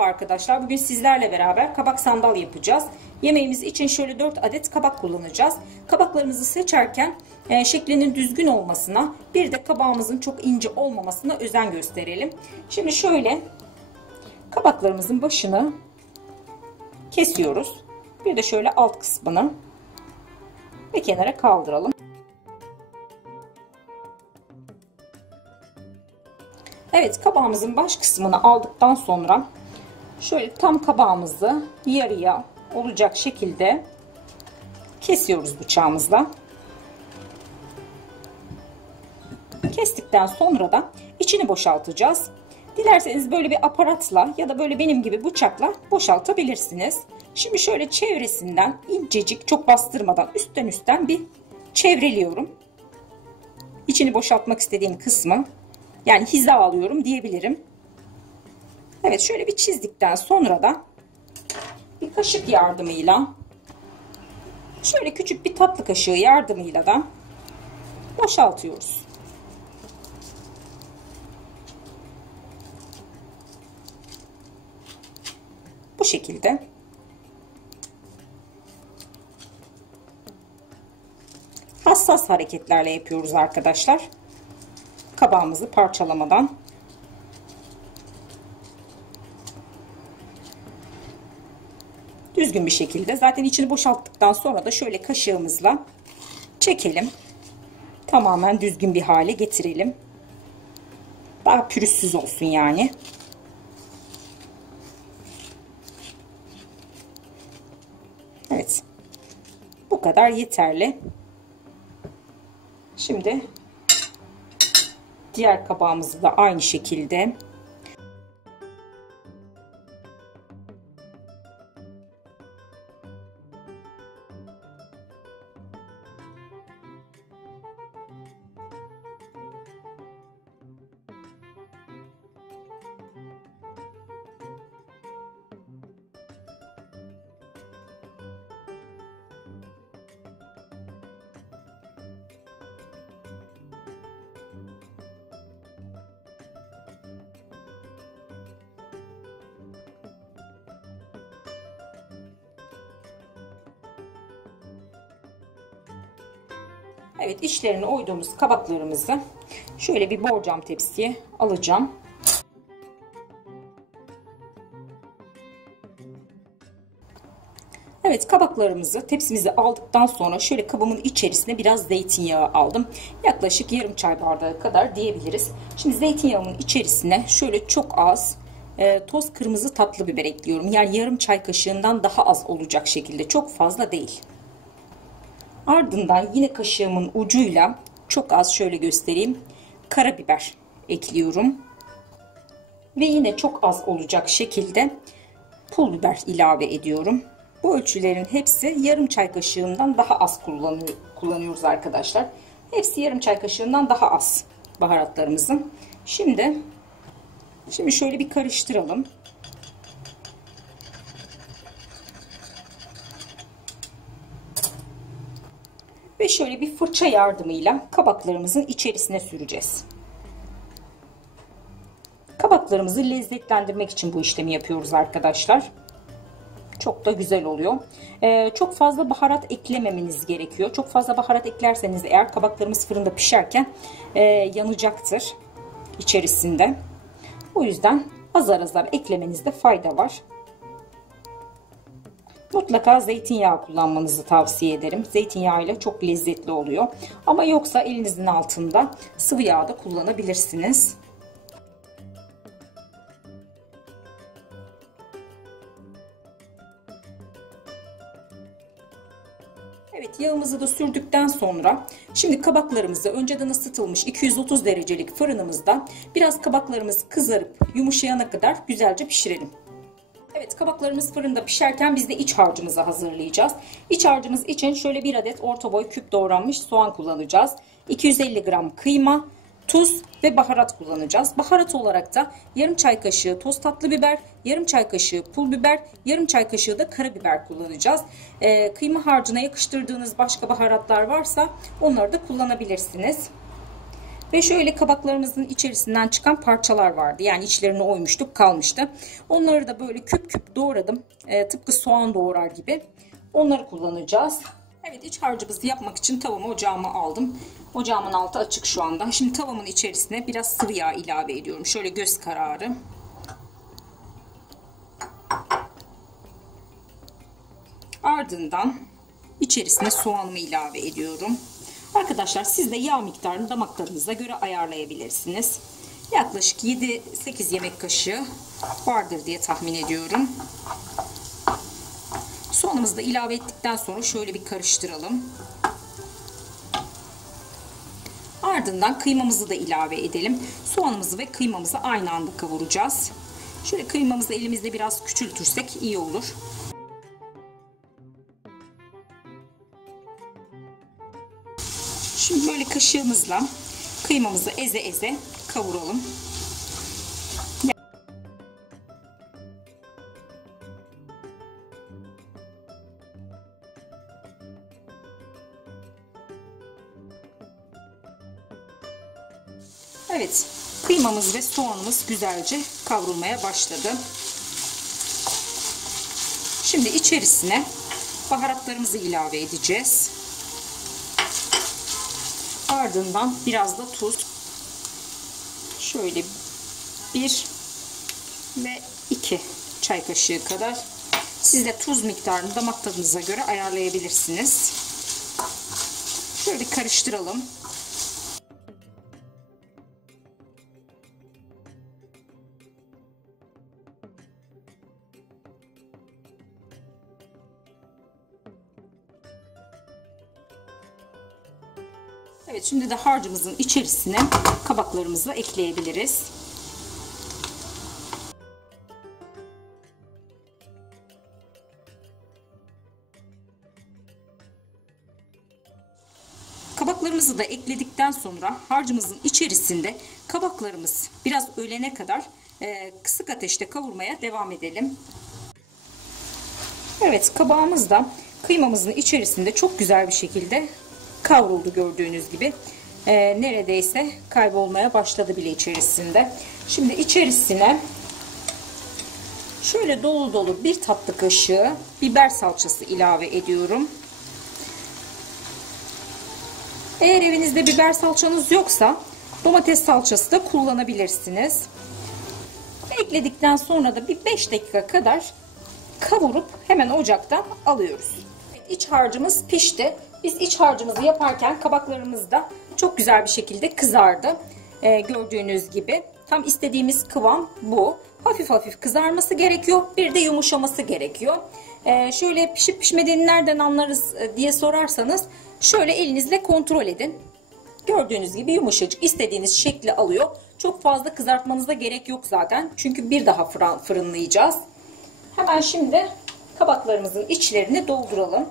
Merhaba arkadaşlar. Bugün sizlerle beraber kabak sandal yapacağız. Yemeğimiz için şöyle 4 adet kabak kullanacağız. Kabaklarımızı seçerken şeklinin düzgün olmasına, bir de kabağımızın çok ince olmamasına özen gösterelim. Şimdi şöyle kabaklarımızın başını kesiyoruz. Bir de şöyle alt kısmını ve kenara kaldıralım. Evet, kabağımızın baş kısmını aldıktan sonra şöyle tam kabağımızı yarıya olacak şekilde kesiyoruz bıçağımızla. Kestikten sonra da içini boşaltacağız. Dilerseniz böyle bir aparatla ya da böyle benim gibi bıçakla boşaltabilirsiniz. Şimdi şöyle çevresinden incecik, çok bastırmadan üstten bir çevreliyorum. İçini boşaltmak istediğim kısmı, yani hiza alıyorum diyebilirim. Evet, şöyle bir çizdikten sonra da bir kaşık yardımıyla, şöyle küçük bir tatlı kaşığı yardımıyla da boşaltıyoruz. Bu şekilde. Hassas hareketlerle yapıyoruz arkadaşlar. Kabağımızı parçalamadan. Düzgün bir şekilde. Zaten içini boşalttıktan sonra da şöyle kaşığımızla çekelim. Tamamen düzgün bir hale getirelim. Daha pürüzsüz olsun yani. Evet. Bu kadar yeterli. Şimdi diğer kabağımızı da aynı şekilde evet, içlerini oyduğumuz kabaklarımızı şöyle bir borcam tepsiye alacağım. Evet, kabaklarımızı tepsimize aldıktan sonra şöyle kabımın içerisine biraz zeytinyağı aldım. Yaklaşık yarım çay bardağı kadar diyebiliriz. Şimdi zeytinyağımın içerisine şöyle çok az toz kırmızı tatlı biber ekliyorum. Yani yarım çay kaşığından daha az olacak şekilde, çok fazla değil. Ardından yine kaşığımın ucuyla çok az, şöyle göstereyim, karabiber ekliyorum. Ve yine çok az olacak şekilde pul biber ilave ediyorum. Bu ölçülerin hepsi yarım çay kaşığından daha az kullanıyoruz arkadaşlar. Hepsi yarım çay kaşığından daha az baharatlarımızın. Şimdi şöyle bir karıştıralım. Ve şöyle bir fırça yardımıyla kabaklarımızın içerisine süreceğiz. Kabaklarımızı lezzetlendirmek için bu işlemi yapıyoruz arkadaşlar. Çok da güzel oluyor. Çok fazla baharat eklememeniz gerekiyor. Çok fazla baharat eklerseniz eğer kabaklarımız fırında pişerken yanacaktır içerisinde. O yüzden azar azar eklemenizde fayda var. Mutlaka zeytinyağı kullanmanızı tavsiye ederim. Zeytinyağı ile çok lezzetli oluyor. Ama yoksa elinizin altında sıvı yağ da kullanabilirsiniz. Evet, yağımızı da sürdükten sonra şimdi kabaklarımızı önceden ısıtılmış 230 derecelik fırınımızda biraz kabaklarımız kızarıp yumuşayana kadar güzelce pişirelim. Evet, kabaklarımız fırında pişerken biz de iç harcımızı hazırlayacağız. İç harcımız için şöyle bir adet orta boy küp doğranmış soğan kullanacağız. 250 gram kıyma, tuz ve baharat kullanacağız. Baharat olarak da yarım çay kaşığı toz tatlı biber, yarım çay kaşığı pul biber, yarım çay kaşığı da karabiber kullanacağız. Kıyma harcına yakıştırdığınız başka baharatlar varsa onları da kullanabilirsiniz. Ve şöyle kabaklarımızın içerisinden çıkan parçalar vardı. Yani içlerini oymuştuk, kalmıştı. Onları da böyle küp küp doğradım. Tıpkı soğan doğrar gibi. Onları kullanacağız. Evet, iç harcımızı yapmak için tavamı ocağıma aldım. Ocağımın altı açık şu anda. Şimdi tavamın içerisine biraz sıvı yağ ilave ediyorum. Şöyle göz kararı. Ardından içerisine soğanımı ilave ediyorum. Arkadaşlar siz de yağ miktarını damak tadınıza göre ayarlayabilirsiniz. Yaklaşık 7-8 yemek kaşığı vardır diye tahmin ediyorum. Soğanımızı da ilave ettikten sonra şöyle bir karıştıralım. Ardından kıymamızı da ilave edelim. Soğanımızı ve kıymamızı aynı anda kavuracağız. Şöyle kıymamızı elimizde biraz küçültürsek iyi olur. Şimdi böyle kaşığımızla kıymamızı eze eze kavuralım. Evet, kıymamız ve soğanımız güzelce kavrulmaya başladı. Şimdi içerisine baharatlarımızı ilave edeceğiz. Ardından biraz da tuz. Şöyle 1 ve 2 çay kaşığı kadar. Siz de tuz miktarını damak tadınıza göre ayarlayabilirsiniz. Şöyle karıştıralım. Evet, şimdi de harcımızın içerisine kabaklarımızı ekleyebiliriz. Kabaklarımızı da ekledikten sonra harcımızın içerisinde kabaklarımız biraz ölene kadar kısık ateşte kavurmaya devam edelim. Evet, kabağımız da kıymamızın içerisinde çok güzel bir şekilde kavruldu gördüğünüz gibi. Neredeyse kaybolmaya başladı bile içerisinde. Şimdi içerisine şöyle dolu dolu bir tatlı kaşığı biber salçası ilave ediyorum. Eğer evinizde biber salçanız yoksa domates salçası da kullanabilirsiniz. Ekledikten sonra da bir 5 dakika kadar kavurup hemen ocaktan alıyoruz. İç harcımız pişti. Biz iç harcımızı yaparken kabaklarımız da çok güzel bir şekilde kızardı. Gördüğünüz gibi tam istediğimiz kıvam bu. Hafif hafif kızarması gerekiyor. Bir de yumuşaması gerekiyor. Şöyle pişip pişmediğini nereden anlarız diye sorarsanız şöyle elinizle kontrol edin. Gördüğünüz gibi yumuşacık, istediğiniz şekli alıyor. Çok fazla kızartmanıza gerek yok zaten. Çünkü bir daha fırınlayacağız. Hemen şimdi kabaklarımızın içlerini dolduralım.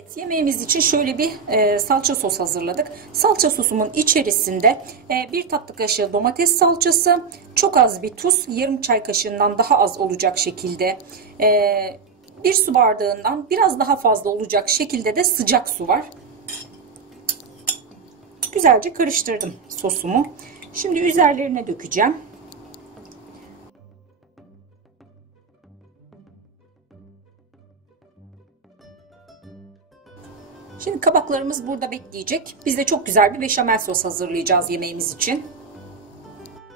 Evet, yemeğimiz için şöyle bir salça sos hazırladık. Salça sosumun içerisinde bir tatlı kaşığı domates salçası, çok az bir tuz, yarım çay kaşığından daha az olacak şekilde, bir su bardağından biraz daha fazla olacak şekilde de sıcak su var. Güzelce karıştırdım sosumu. Şimdi üzerlerine dökeceğim. Şimdi kabaklarımız burada bekleyecek. Biz de çok güzel bir beşamel sos hazırlayacağız yemeğimiz için.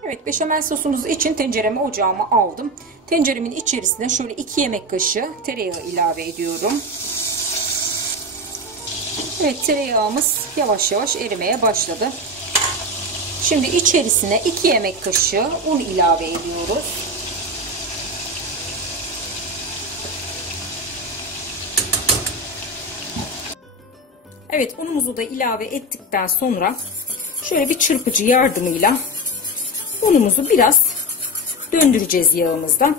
Evet, beşamel sosumuz için tenceremi ocağıma aldım. Tenceremin içerisine şöyle 2 yemek kaşığı tereyağı ilave ediyorum. Evet, tereyağımız yavaş yavaş erimeye başladı. Şimdi içerisine 2 yemek kaşığı un ilave ediyoruz. Evet, unumuzu da ilave ettikten sonra şöyle bir çırpıcı yardımıyla unumuzu biraz döndüreceğiz yağımızda.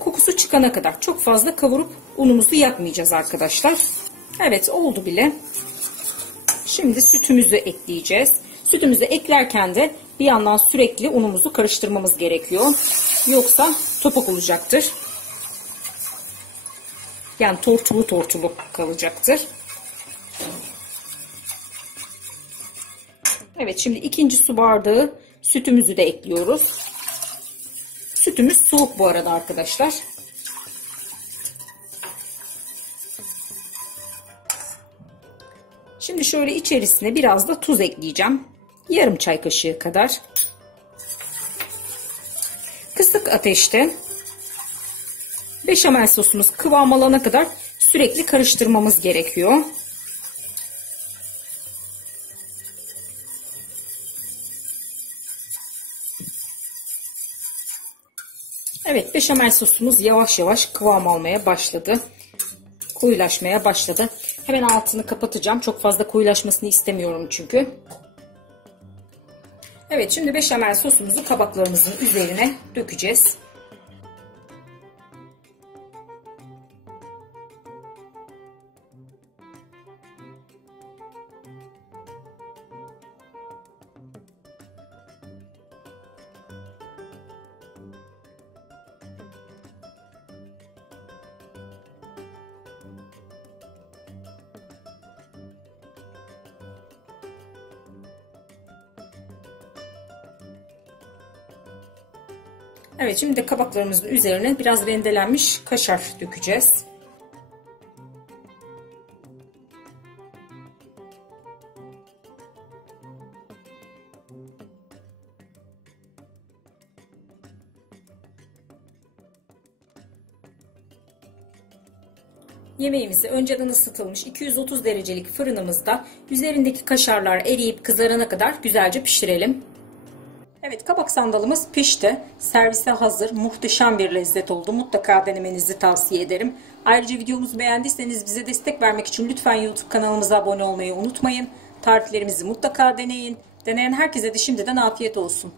kokusu çıkana kadar. Çok fazla kavurup unumuzu yakmayacağız arkadaşlar. Evet, oldu bile. Şimdi sütümüzü ekleyeceğiz. Sütümüzü eklerken de bir yandan sürekli unumuzu karıştırmamız gerekiyor. Yoksa topak olacaktır. Yani tortulu tortulu kalacaktır. Evet, şimdi 2. su bardağı sütümüzü de ekliyoruz. Sütümüz soğuk bu arada arkadaşlar. Şimdi şöyle içerisine biraz da tuz ekleyeceğim. Yarım çay kaşığı kadar. Kısık ateşte beşamel sosumuz kıvam alana kadar sürekli karıştırmamız gerekiyor. Evet, beşamel sosumuz yavaş yavaş kıvam almaya başladı. Koyulaşmaya başladı. Hemen altını kapatacağım. Çok fazla koyulaşmasını istemiyorum çünkü. Evet, şimdi beşamel sosumuzu kabaklarımızın üzerine dökeceğiz. Evet, şimdi de kabaklarımızın üzerine biraz rendelenmiş kaşar dökeceğiz. Yemeğimizi önceden ısıtılmış 230 derecelik fırınımızda üzerindeki kaşarlar eriyip kızarana kadar güzelce pişirelim. Evet, kabak sandalımız pişti. Servise hazır. Muhteşem bir lezzet oldu. Mutlaka denemenizi tavsiye ederim. Ayrıca videomuzu beğendiyseniz bize destek vermek için lütfen YouTube kanalımıza abone olmayı unutmayın. Tariflerimizi mutlaka deneyin. Deneyen herkese de şimdiden afiyet olsun.